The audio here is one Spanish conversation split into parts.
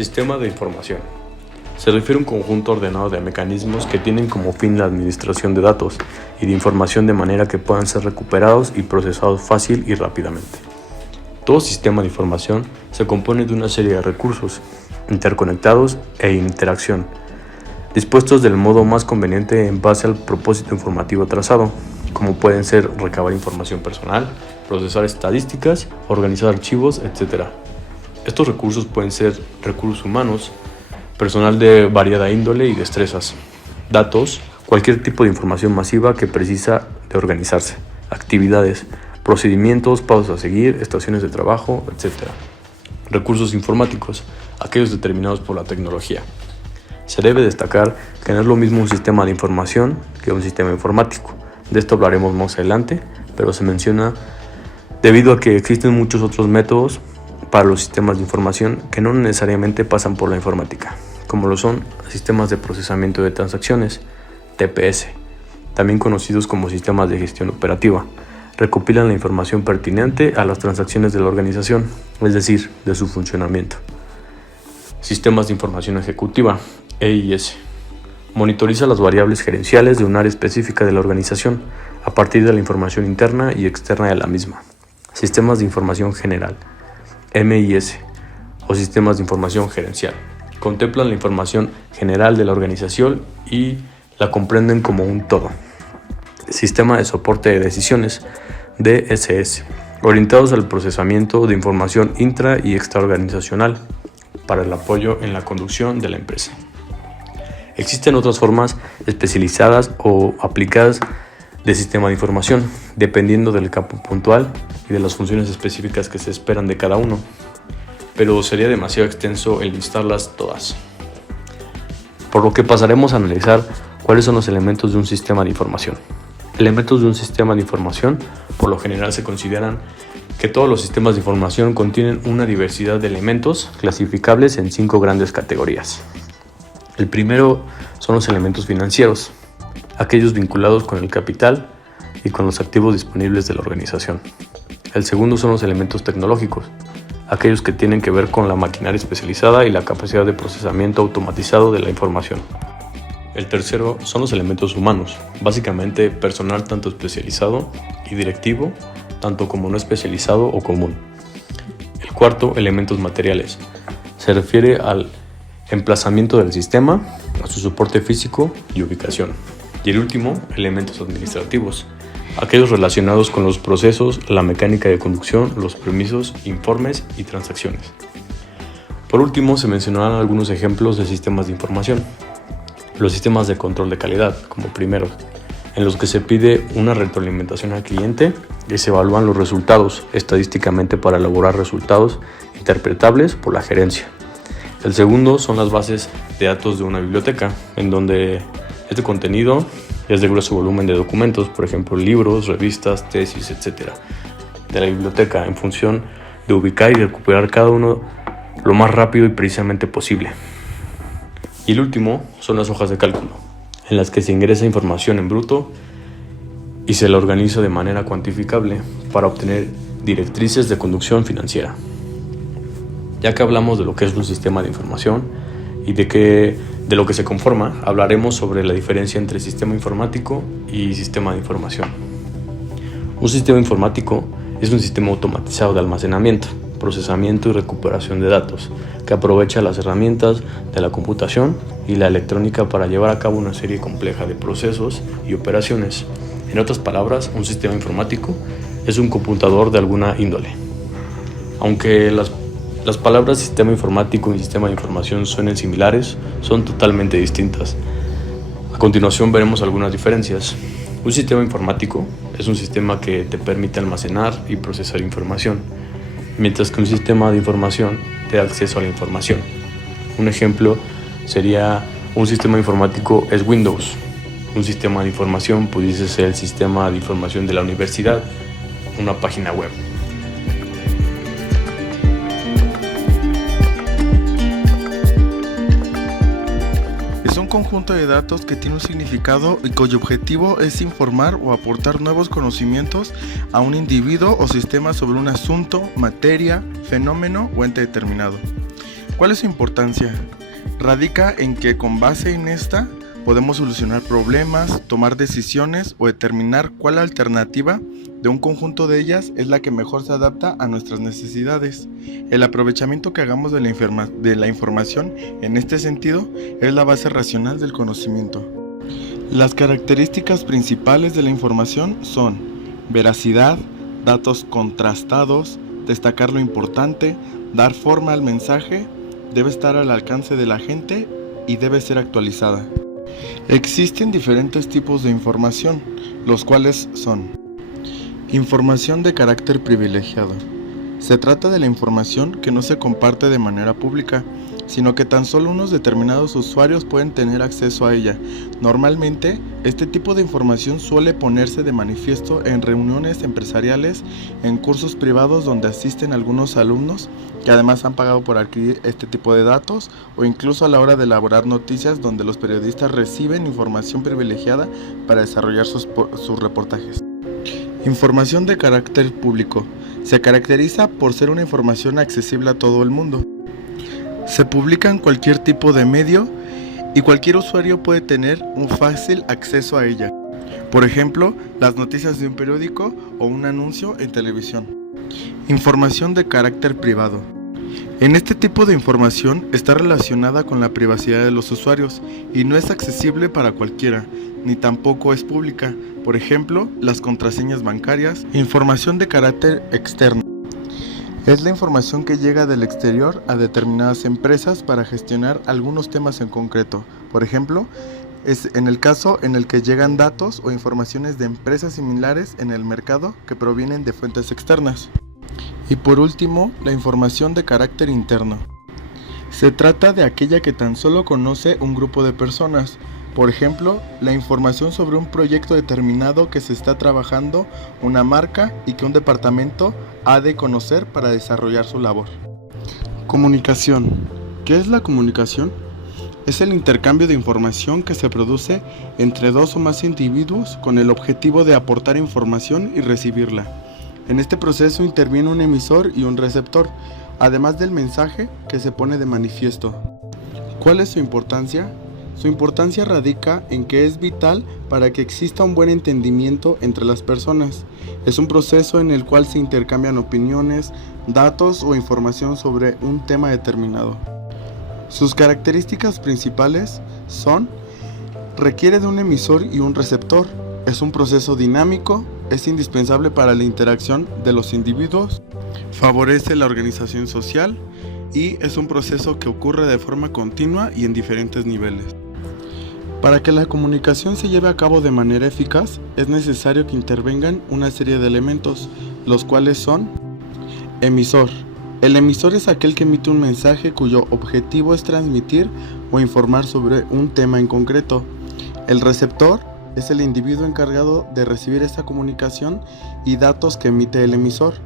Sistema de información. Se refiere a un conjunto ordenado de mecanismos que tienen como fin la administración de datos y de información de manera que puedan ser recuperados y procesados fácil y rápidamente. Todo sistema de información se compone de una serie de recursos interconectados e interacción, dispuestos del modo más conveniente en base al propósito informativo trazado, como pueden ser recabar información personal, procesar estadísticas, organizar archivos, etc. Estos recursos pueden ser recursos humanos, personal de variada índole y destrezas, datos, cualquier tipo de información masiva que precisa de organizarse, actividades, procedimientos, pasos a seguir, estaciones de trabajo, etc. Recursos informáticos, aquellos determinados por la tecnología. Se debe destacar que no es lo mismo un sistema de información que un sistema informático. De esto hablaremos más adelante, pero se menciona debido a que existen muchos otros métodos para los sistemas de información que no necesariamente pasan por la informática, como lo son sistemas de procesamiento de transacciones, TPS, también conocidos como sistemas de gestión operativa. Recopilan la información pertinente a las transacciones de la organización, es decir, de su funcionamiento. Sistemas de información ejecutiva, EIS. Monitoriza las variables gerenciales de un área específica de la organización a partir de la información interna y externa de la misma. Sistemas de información general, MIS, o sistemas de información gerencial. Contemplan la información general de la organización y la comprenden como un todo. Sistema de soporte de decisiones, DSS, orientados al procesamiento de información intra y extraorganizacional para el apoyo en la conducción de la empresa. Existen otras formas especializadas o aplicadas de sistema de información, dependiendo del campo puntual y de las funciones específicas que se esperan de cada uno, pero sería demasiado extenso el listarlas todas. Por lo que pasaremos a analizar cuáles son los elementos de un sistema de información. Elementos de un sistema de información, por lo general se consideran que todos los sistemas de información contienen una diversidad de elementos clasificables en 5 grandes categorías. El primero son los elementos financieros, aquellos vinculados con el capital y con los activos disponibles de la organización. El segundo son los elementos tecnológicos, aquellos que tienen que ver con la maquinaria especializada y la capacidad de procesamiento automatizado de la información. El tercero son los elementos humanos, básicamente personal tanto especializado y directivo, tanto como no especializado o común. El cuarto, elementos materiales, se refiere al emplazamiento del sistema, a su soporte físico y ubicación. Y el último, elementos administrativos, aquellos relacionados con los procesos, la mecánica de conducción, los permisos, informes y transacciones. Por último, se mencionarán algunos ejemplos de sistemas de información. Los sistemas de control de calidad, como primeros, en los que se pide una retroalimentación al cliente y se evalúan los resultados estadísticamente para elaborar resultados interpretables por la gerencia. El segundo son las bases de datos de una biblioteca, en donde este contenido es de grueso volumen de documentos, por ejemplo libros, revistas, tesis, etc. de la biblioteca, en función de ubicar y recuperar cada uno lo más rápido y precisamente posible. Y el último son las hojas de cálculo, en las que se ingresa información en bruto y se la organiza de manera cuantificable para obtener directrices de conducción financiera. Ya que hablamos de lo que es un sistema de información y de lo que se conforma, hablaremos sobre la diferencia entre sistema informático y sistema de información. Un sistema informático es un sistema automatizado de almacenamiento, procesamiento y recuperación de datos, que aprovecha las herramientas de la computación y la electrónica para llevar a cabo una serie compleja de procesos y operaciones. En otras palabras, un sistema informático es un computador de alguna índole. Aunque las palabras sistema informático y sistema de información suenen similares, son totalmente distintas. A continuación veremos algunas diferencias. Un sistema informático es un sistema que te permite almacenar y procesar información, mientras que un sistema de información te da acceso a la información. Un ejemplo sería un sistema informático es Windows. Un sistema de información pudiese ser el sistema de información de la universidad, una página web. Es un conjunto de datos que tiene un significado y cuyo objetivo es informar o aportar nuevos conocimientos a un individuo o sistema sobre un asunto, materia, fenómeno o ente determinado. ¿Cuál es su importancia? Radica en que con base en esta podemos solucionar problemas, tomar decisiones o determinar cuál alternativa de un conjunto de ellas es la que mejor se adapta a nuestras necesidades. El aprovechamiento que hagamos de la información en este sentido es la base racional del conocimiento. Las características principales de la información son veracidad, datos contrastados, destacar lo importante, dar forma al mensaje, debe estar al alcance de la gente y debe ser actualizada. Existen diferentes tipos de información, los cuales son: información de carácter privilegiado. Se trata de la información que no se comparte de manera pública, sino que tan solo unos determinados usuarios pueden tener acceso a ella. Normalmente, este tipo de información suele ponerse de manifiesto en reuniones empresariales, en cursos privados donde asisten algunos alumnos que además han pagado por adquirir este tipo de datos, o incluso a la hora de elaborar noticias donde los periodistas reciben información privilegiada para desarrollar sus reportajes. Información de carácter público. Se caracteriza por ser una información accesible a todo el mundo. Se publica en cualquier tipo de medio y cualquier usuario puede tener un fácil acceso a ella. Por ejemplo, las noticias de un periódico o un anuncio en televisión. Información de carácter privado. En este tipo de información está relacionada con la privacidad de los usuarios y no es accesible para cualquiera, ni tampoco es pública. Por ejemplo, las contraseñas bancarias. Información de carácter externo. Es la información que llega del exterior a determinadas empresas para gestionar algunos temas en concreto. Por ejemplo, es en el caso en el que llegan datos o informaciones de empresas similares en el mercado que provienen de fuentes externas. Y por último, la información de carácter interno. Se trata de aquella que tan solo conoce un grupo de personas. Por ejemplo, la información sobre un proyecto determinado que se está trabajando, una marca y que un departamento ha de conocer para desarrollar su labor. Comunicación. ¿Qué es la comunicación? Es el intercambio de información que se produce entre dos o más individuos con el objetivo de aportar información y recibirla. En este proceso interviene un emisor y un receptor, además del mensaje que se pone de manifiesto. ¿Cuál es su importancia? Su importancia radica en que es vital para que exista un buen entendimiento entre las personas. Es un proceso en el cual se intercambian opiniones, datos o información sobre un tema determinado. Sus características principales son: requiere de un emisor y un receptor, es un proceso dinámico, es indispensable para la interacción de los individuos, favorece la organización social y es un proceso que ocurre de forma continua y en diferentes niveles. Para que la comunicación se lleve a cabo de manera eficaz, es necesario que intervengan una serie de elementos, los cuales son: emisor. El emisor es aquel que emite un mensaje cuyo objetivo es transmitir o informar sobre un tema en concreto. El receptor es el individuo encargado de recibir esta comunicación y datos que emite el emisor.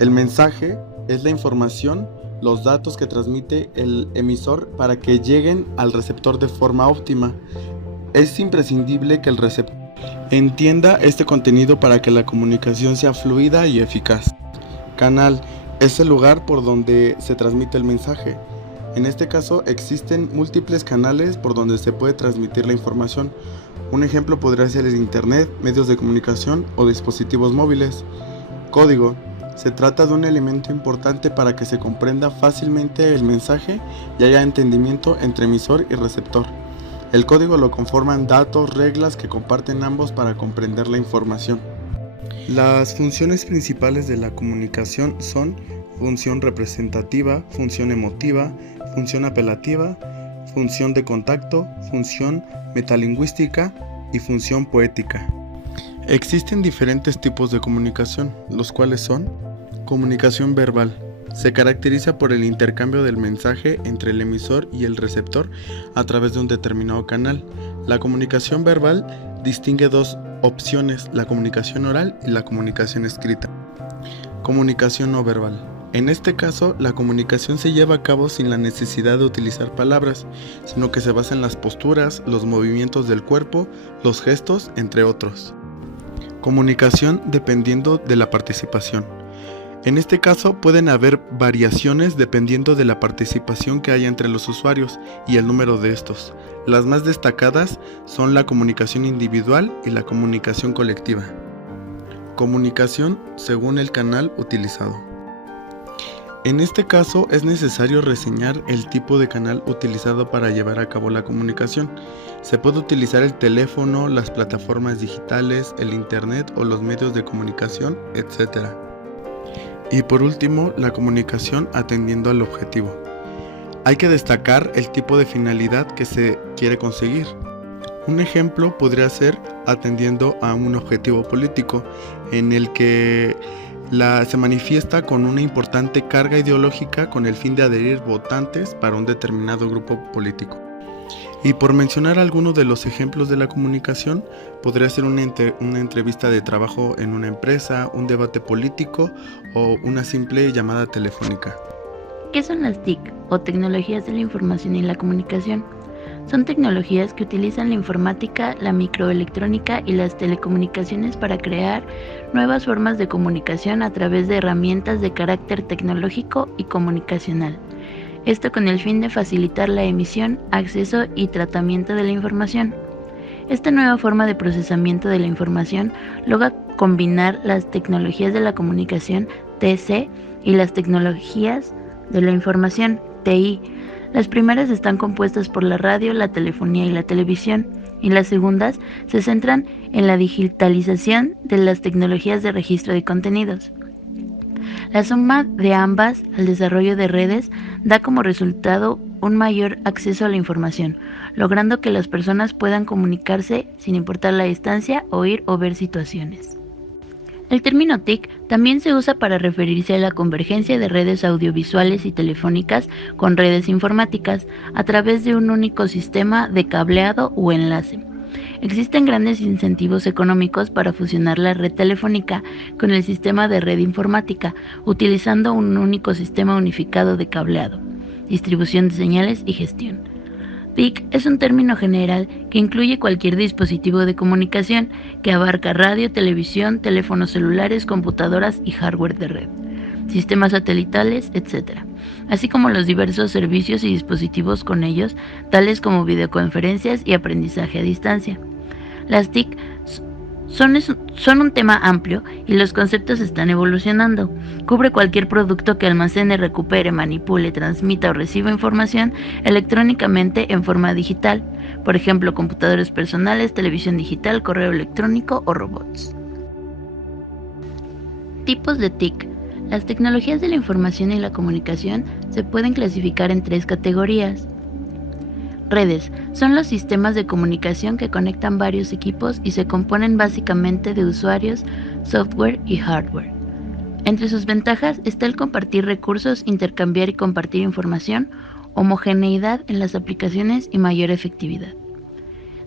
El mensaje es la información, los datos que transmite el emisor para que lleguen al receptor de forma óptima. Es imprescindible que el receptor entienda este contenido para que la comunicación sea fluida y eficaz. Canal es el lugar por donde se transmite el mensaje. En este caso existen múltiples canales por donde se puede transmitir la información. Un ejemplo podría ser el internet, medios de comunicación o dispositivos móviles. Código. Se trata de un elemento importante para que se comprenda fácilmente el mensaje y haya entendimiento entre emisor y receptor. El código lo conforman datos, reglas que comparten ambos para comprender la información. Las funciones principales de la comunicación son función representativa, función emotiva, función apelativa, función de contacto, función metalingüística y función poética. Existen diferentes tipos de comunicación, los cuales son: comunicación verbal. Se caracteriza por el intercambio del mensaje entre el emisor y el receptor a través de un determinado canal. La comunicación verbal distingue dos opciones: la comunicación oral y la comunicación escrita. Comunicación no verbal. En este caso, la comunicación se lleva a cabo sin la necesidad de utilizar palabras, sino que se basa en las posturas, los movimientos del cuerpo, los gestos, entre otros. Comunicación dependiendo de la participación. En este caso pueden haber variaciones dependiendo de la participación que haya entre los usuarios y el número de estos. Las más destacadas son la comunicación individual y la comunicación colectiva. Comunicación según el canal utilizado. En este caso es necesario reseñar el tipo de canal utilizado para llevar a cabo la comunicación. Se puede utilizar el teléfono, las plataformas digitales, el internet o los medios de comunicación, etc. Y por último, la comunicación atendiendo al objetivo. Hay que destacar el tipo de finalidad que se quiere conseguir. Un ejemplo podría ser atendiendo a un objetivo político, en el que se manifiesta con una importante carga ideológica con el fin de adherir votantes para un determinado grupo político. Y por mencionar algunos de los ejemplos de la comunicación, podría ser una entrevista de trabajo en una empresa, un debate político o una simple llamada telefónica. ¿Qué son las TIC o tecnologías de la información y la comunicación? Son tecnologías que utilizan la informática, la microelectrónica y las telecomunicaciones para crear nuevas formas de comunicación a través de herramientas de carácter tecnológico y comunicacional. Esto con el fin de facilitar la emisión, acceso y tratamiento de la información. Esta nueva forma de procesamiento de la información logra combinar las tecnologías de la comunicación, TC, y las tecnologías de la información, TI. Las primeras están compuestas por la radio, la telefonía y la televisión, y las segundas se centran en la digitalización de las tecnologías de registro de contenidos. La suma de ambas al desarrollo de redes da como resultado un mayor acceso a la información, logrando que las personas puedan comunicarse sin importar la distancia, oír o ver situaciones. El término TIC también se usa para referirse a la convergencia de redes audiovisuales y telefónicas con redes informáticas a través de un único sistema de cableado o enlace. Existen grandes incentivos económicos para fusionar la red telefónica con el sistema de red informática, utilizando un único sistema unificado de cableado, distribución de señales y gestión. TIC es un término general que incluye cualquier dispositivo de comunicación que abarca radio, televisión, teléfonos celulares, computadoras y hardware de red, sistemas satelitales, etc., así como los diversos servicios y dispositivos con ellos, tales como videoconferencias y aprendizaje a distancia. Las TIC son un tema amplio y los conceptos están evolucionando. Cubre cualquier producto que almacene, recupere, manipule, transmita o reciba información electrónicamente en forma digital, por ejemplo, computadores personales, televisión digital, correo electrónico o robots. Tipos de TIC. Las tecnologías de la información y la comunicación se pueden clasificar en 3 categorías. Redes son los sistemas de comunicación que conectan varios equipos y se componen básicamente de usuarios, software y hardware. Entre sus ventajas está el compartir recursos, intercambiar y compartir información, homogeneidad en las aplicaciones y mayor efectividad.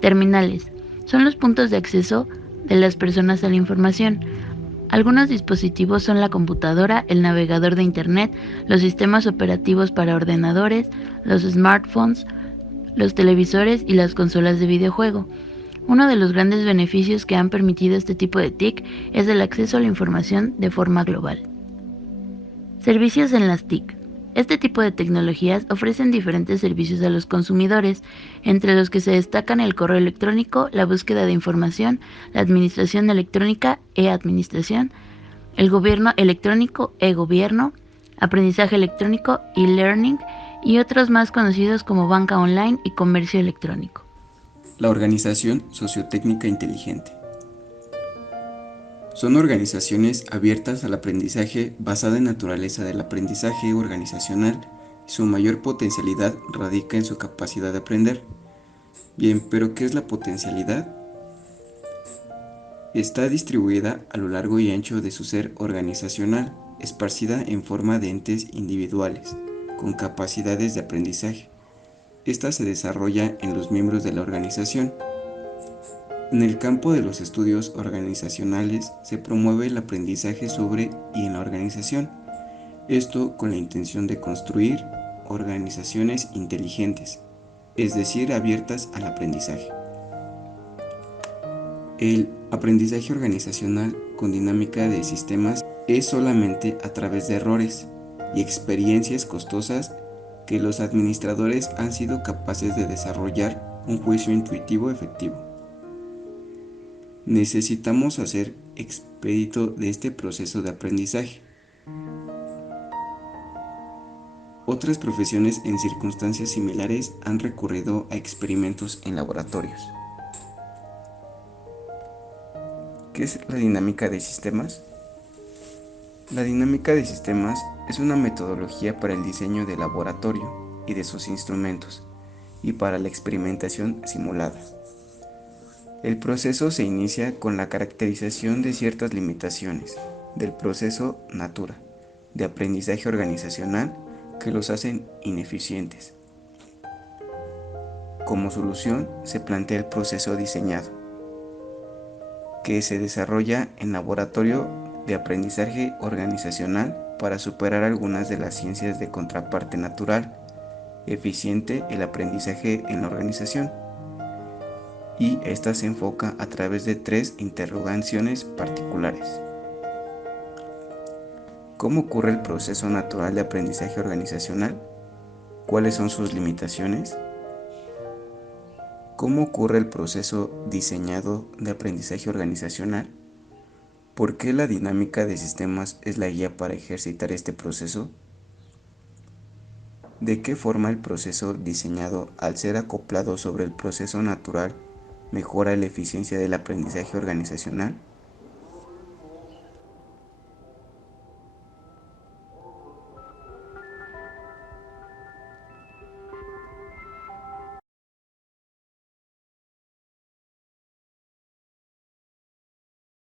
Terminales son los puntos de acceso de las personas a la información. Algunos dispositivos son la computadora, el navegador de Internet, los sistemas operativos para ordenadores, los smartphones, los televisores y las consolas de videojuego. Uno de los grandes beneficios que han permitido este tipo de TIC es el acceso a la información de forma global. Servicios en las TIC. Este tipo de tecnologías ofrecen diferentes servicios a los consumidores, entre los que se destacan el correo electrónico, la búsqueda de información, la administración electrónica, e-administración, el gobierno electrónico, e-gobierno, aprendizaje electrónico, e-learning, y otros más conocidos como banca online y comercio electrónico. La organización sociotécnica inteligente. Son organizaciones abiertas al aprendizaje basada en naturaleza del aprendizaje organizacional y su mayor potencialidad radica en su capacidad de aprender. Bien, pero ¿qué es la potencialidad? Está distribuida a lo largo y ancho de su ser organizacional, esparcida en forma de entes individuales, con capacidades de aprendizaje. Esta se desarrolla en los miembros de la organización. En el campo de los estudios organizacionales se promueve el aprendizaje sobre y en la organización, esto con la intención de construir organizaciones inteligentes, es decir, abiertas al aprendizaje. El aprendizaje organizacional con dinámica de sistemas Es solamente a través de errores y experiencias costosas que los administradores han sido capaces de desarrollar un juicio intuitivo efectivo. Necesitamos hacer expedito de este proceso de aprendizaje. Otras profesiones en circunstancias similares han recurrido a experimentos en laboratorios. ¿Qué es la dinámica de sistemas? La dinámica de sistemas es una metodología para el diseño de laboratorio y de sus instrumentos y para la experimentación simulada. El proceso se inicia con la caracterización de ciertas limitaciones del proceso Natura de aprendizaje organizacional que los hacen ineficientes. Como solución se plantea el proceso diseñado, que se desarrolla en laboratorio de aprendizaje organizacional para superar algunas de las ciencias de contraparte natural, eficiente el aprendizaje en la organización. Y esta se enfoca a través de 3 interrogaciones particulares. ¿Cómo ocurre el proceso natural de aprendizaje organizacional? ¿Cuáles son sus limitaciones? ¿Cómo ocurre el proceso diseñado de aprendizaje organizacional? ¿Por qué la dinámica de sistemas es la guía para ejercitar este proceso? ¿De qué forma el proceso diseñado, al ser acoplado sobre el proceso natural, mejora la eficiencia del aprendizaje organizacional?